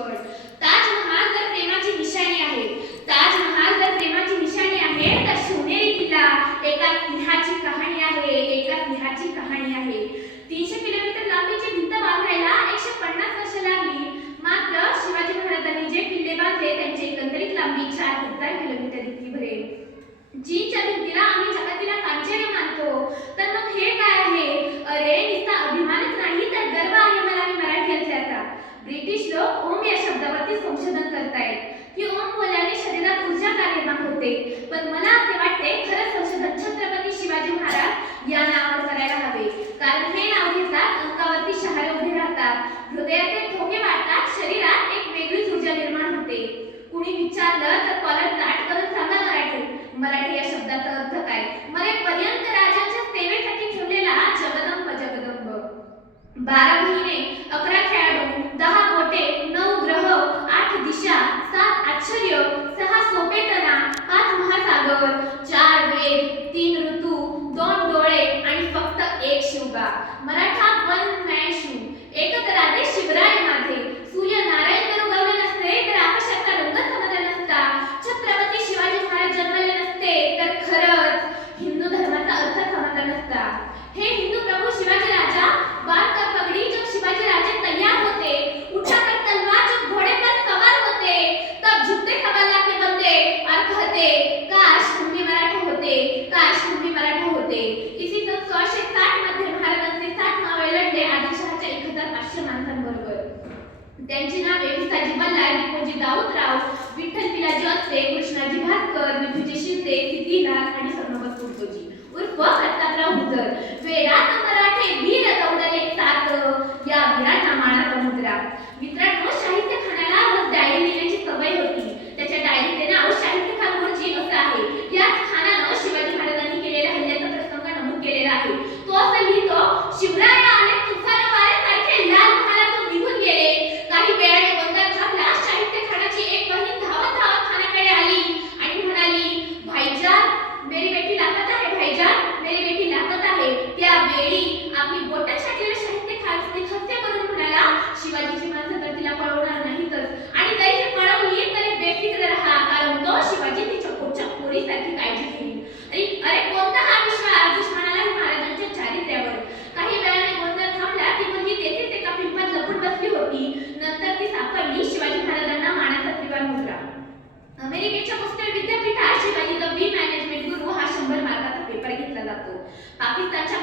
शिवड. ताजमहाल जर प्रेमाची निशाणी आहे, ताजमहाल जर प्रेमाची निशाणी आहे, तर शिवनेरी किल्ला एका सिंहाची कहाणी आहे, एका सिंहाची कहाणी आहे. 300 किलोमीटर लांबीची भिंत बांधायला 150 वर्ष लागली. मात्र शिवाजी महाराजांनी जे किल्ले बांधले त्यांची एकंदरीत लांबी 4000 किलोमीटर इतकी भरेल. चीनच्या भिंतीला आम्ही जगातील कांचन मानतो, तर मग हे काय आहे? अरे नुसता अभिमानच नाही तर गर्व आहे मला मराठी असल्याचा. ब्रिटिश लोक ओम या शब्दावरती संशोधन करतायत की ओम बोलल्याने शरीरात ऊर्जा का निर्माण होते, पण मला असे वाटते खरं संशोधन छत्रपती शिवाजी महाराज या नावावर करायला हवे. कारण हे नाव घेतात अंगावरती शहारे उभे राहतात, हृदयाचे ठोके वाढतात, शरीरात एक वेगळीच ऊर्जा निर्माण होते. कुणी विचारलं तर कॉलर ताट करून सांगा मराठी या शब्दाचा अर्थ काय? मरेपर्यंत राजाच्या सेवेसाठी ठेवलेला जगदंब जगदंब. 12 महिने, 11 खेळाडू, 10 बोटे, 9 ग्रह, 8 दिशा, 7 आश्चर्य, 6 सोपेतना, 5 महासागर, 4 वेद, 3 ऋतू, 2 डोळे आणि फक्त 1 Shivba. Maratha one man show. एकच राधे शिवराय माझे. सूर्य नारायण जर उगवले नसते तर आकाशाचा रंग समजला नसता. छत्रपती शिवाजी महाराज जन्मले नसते तर खरंच हिंदू धर्माचा अर्थ समजला नसता. हे हिंदू प्रभू शिवाजी राजा बाल कर पगड़ी जब शिवाजी राजे तैयार होते, उठाकर तलवार जब घोड़े पर सवार होते, तब झुकते सवाल के बंदे और कहते काश हम भी मराठे होते, काश हम भी मराठे होते. इसी सन 1660 मध्ये महाराजांचे 60 नावे लढले आदिलशहाच्या 1500 माणसांबरोबर. त्यांची नावे विसाजी बल्लाळ, दिपोजी दाऊदराव, विठ्ठल पिलाजी अस्ते, कृष्णाजी भास्कर, विठूजी शिंदे, सिद्धिलाल आणि सर्वमत कुर्तोजी उर्फ प्रतापराव हुजर. वेळात मराठे वीर दौडले सात, या वीरांना मानाचा मुद्रा. मित्रांनो, साहित्य खानाला रोज डायरी लिहिण्याची सवय होती. त्याच्या डायरीचे नाव साहित्य खान गुरुजी असं आहे. याच खानानं शिवाजी महाराजांनी केलेल्या हल्ल्याचा प्रसंग नमूद केलेला आहे. तो असं लिहितो, शिवराय आले तुफान वाऱ्यासारखे लाल महालातून निघून गेले. काही वेळाने गोंधळ थांबला. साहित्य खानाची एक बहीण धावत धावत खानाकडे आली आणि म्हणाली, भाईजान मेरी बेटी लापता है, भाईजान मेरी बेटी लापता है. त्यावेळी आपली बोटं छाटलेले साहित्य खान हत्या करून म्हणाला, शिवाजीची माणसं तर तिला पळवणार नाहीतच आणि जरी पळवली तरी बेफिक्र राहा, कारण तो शिवाजी तिच्या पोटच्या पोरीसारखी काळजी घेईल. अरे कोणता हा विश्वास दुश्मनालाही महाराजांच्या चारित्र्यावर. काही वेळाने गोंधळ थांबला ती मुलगी तेथेच एका पिंपात लपून बसली होती. नंतर ती सापडली शिवाजी महाराजांना मानाचा त्रिवार मुद्रा. अमेरिकेच्या बॉस्टन विद्यापीठात शिवाजीचा बी मॅनेजमेंट गुरु हा 100 मार्काचा पेपर घेतला जातो. पाकिस्तानच्या